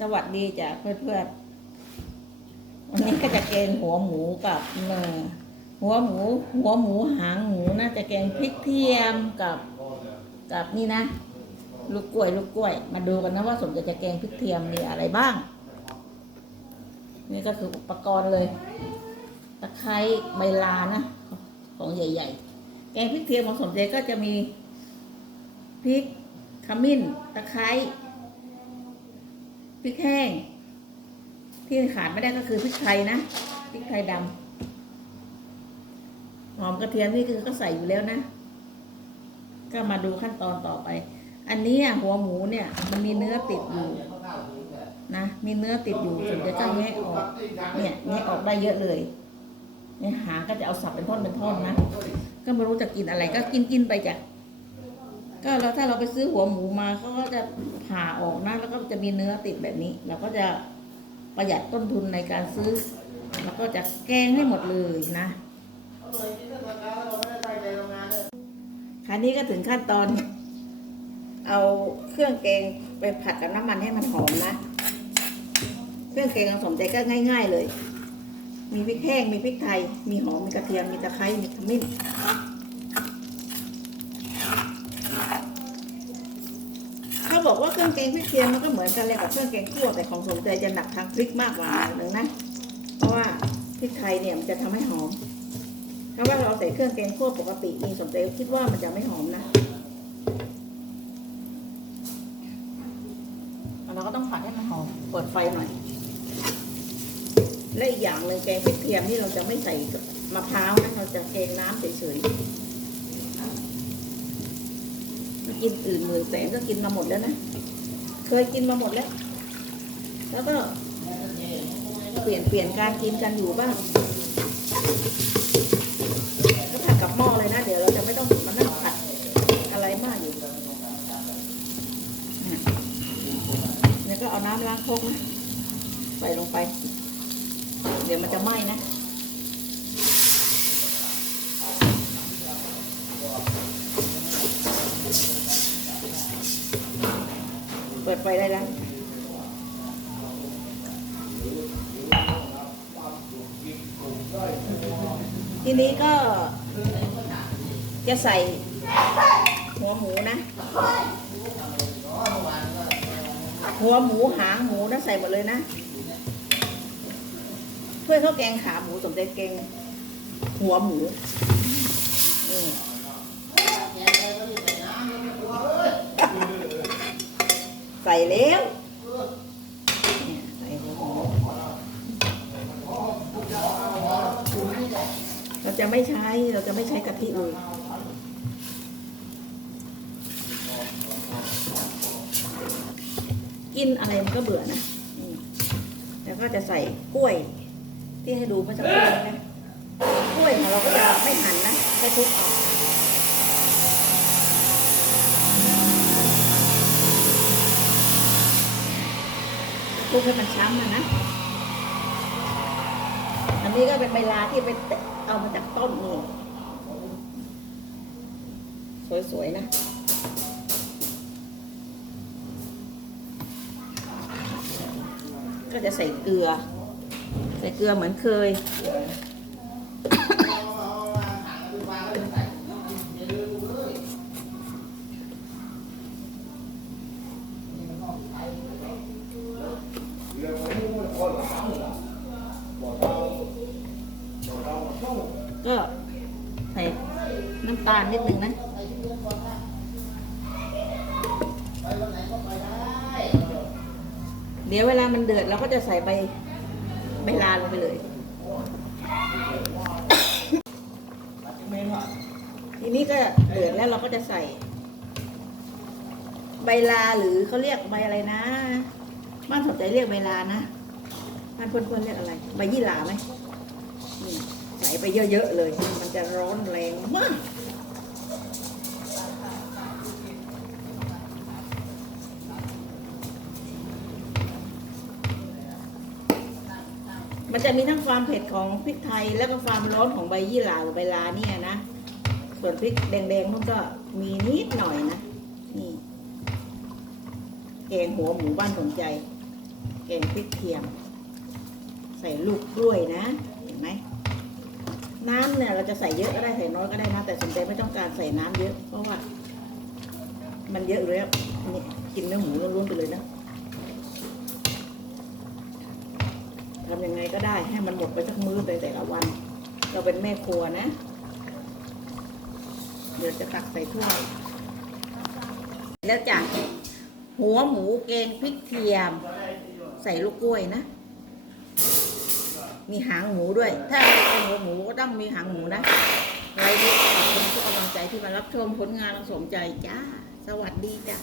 สวัสดีจ้ะเพื่อนๆ วันนี้ก็จะแกงหัวหมูกับเนื้อหัวหมู หัวหมูหางหมูน่าจะแกงพริกเทียมกับกับนี่นะ ลูกกล้วย ลูกกล้วย มาดูกันนะว่าสมจะจะแกงพริกเทียมมีอะไรบ้าง นี่ก็คืออุปกรณ์เลยตะไคร้ใบลานะ ของใหญ่ ๆ แกงพริกเทียมของสมเจก็จะมีพริกขมิ้นตะไคร้ พริกแห้ง ที่ขาดไม่ได้ก็คือพริกไทยนะพริกไทยดำหอมกระเทียมนี่คือก็ใส่อยู่แล้วนะ ก็มาดูขั้นตอนต่อไป อันนี้หัวหมูเนี่ย มันมีเนื้อติดอยู่นะ มีเนื้อติดอยู่ถึงจะก็แงะออก เนี่ยแงะออกได้เยอะเลยเนี่ยหางก็จะเอาสับเป็นท่อนเป็นท่อนนะ ก็ไม่รู้จะกินอะไรก็กินกินไปจ้ะ ก็แล้วถ้าเราไปซื้อหัวหมูมาเขาก็จะผ่าออกนะแล้วก็จะมีเนื้อติดแบบนี้ เราก็จะประหยัดต้นทุนในการซื้อ แล้วก็จะแกงให้หมดเลยนะคราวนี้ก็ถึงขั้นตอน เอาเครื่องแกงไปผัดกับน้ำมันให้มันหอมนะ เครื่องแกงของสมใจก็ง่าย ๆเลย มีพริกแห้งมีพริกไทย มีหอมมีกระเทียมมีตะไคร้มีขมิ้น เขา บอกว่าเครื่องแกงพริกเทียมมันก็เหมือนกันเลยกับเครื่องแกงคั่วแต่ของสมใจจะหนักทางพริกมากกว่าหนึ่งนะ เพราะว่าพริกไทยเนี่ยมันจะทำให้หอม ถ้าว่าเราใส่เครื่องแกงคั่วปกตินี่สมใจคิดว่ามันจะไม่หอมนะเราก็ต้องผัดให้มันหอมเปิดไฟหน่อย และอีกอย่างหนึ่งแกงพริกเทียมนี่เราจะไม่ใส่มะพร้าวนะเราจะแกงน้ำเฉยๆถ้า กินอื่นหมื่นแสนก็กินมาหมดแล้วนะ เคยกินมาหมดแล้ว แล้วก็เปลี่ยนเปลี่ยนการกินกันอยู่บ้างก็ผัดกับหม้อเลยนะ เดี๋ยวเราจะไม่ต้องมานั่งผัดอะไรมากอยู่แล้วก็เอาน้ำล้างโคกนะใส่ลงไป เดี๋ยวมันจะไหม้นะ เปิดไฟได้แล้วทีนี้ก็จะใส่หัวหมูนะ หัวหมูหางหมูนะใส่หมดเลยนะเพื่อนเขาแกงขาหมูสมใจแกงหัวหมูนี่ ใส่แล้วเนี่ยใส่หัวหมูเราจะไม่ใช้เราจะไม่ใช้กะทิเลยกินอะไรมันก็เบื่อนะแล้วก็จะใส่กล้วย ที่ให้ดูเมื่อสักครู่นะกล้วยของเราก็จะไม่หั่นนะแค่ทุบออ กทุบให้มันช้ำนะนะ อันนี้ก็เป็นใบลาที่ไปแตะเอามาจากต้นนี่สวยๆนะก็จะใส่เกลือ ใส่เกลือเหมือนเคย น้ำตาลนิดหนึ่งนะเดี๋ยวเวลามันเดือดเราก็จะใส่ใบใบลาลงไปเลยทีนี้ก็เดือดแล้วเราก็จะใส่ ใบลาหรือเขาเรียกใบอะไรนะบ้านสนใจเรียกใบลานะบ้านเพื่อนๆเรียกอะไร ใบยี่หร่าไหม ใส่ไปเยอะๆเลย มันจะร้อนแรงมากมันจะมีทั้งความเผ็ดของพริกไทยแล้วก็ความร้อนของใบยี่หร่าหรือใบลาเนี่ยนะ ส่วนพริกแดงๆมันก็มีนิดหน่อยนะ นี่แกงหัวหมูบ้านสนใจ แกงพริกเทียม ใส่ลูกกล้วยนะ เห็นไหม น้ำเนี่ยเราจะใส่เยอะก็ได้ใส่น้อยก็ได้นะแต่สนใจไม่ต้องการใส่น้ำเยอะ เพราะว่า มันเยอะอยู่แล้วนี่กินเนื้อหมูล้วนๆไปเลยนะทำยังไงก็ได้ให้มันหมดไปสักมื้อในแต่ละวัน เราเป็นแม่ครัวนะ เดี๋ยวจะตักใส่ถ้วยแล้วจ้ะหัวหมูแกงพริกเทียม ใส่ลูกกล้วยนะ มีหางหมูด้วย ถ้าเป็นหัวหมูก็ต้องมีหางหมูนะไว้ด้วยขอบคุณทุกกำลังใจที่มารับชมผลงานสมใจจ้า สวัสดีจ้า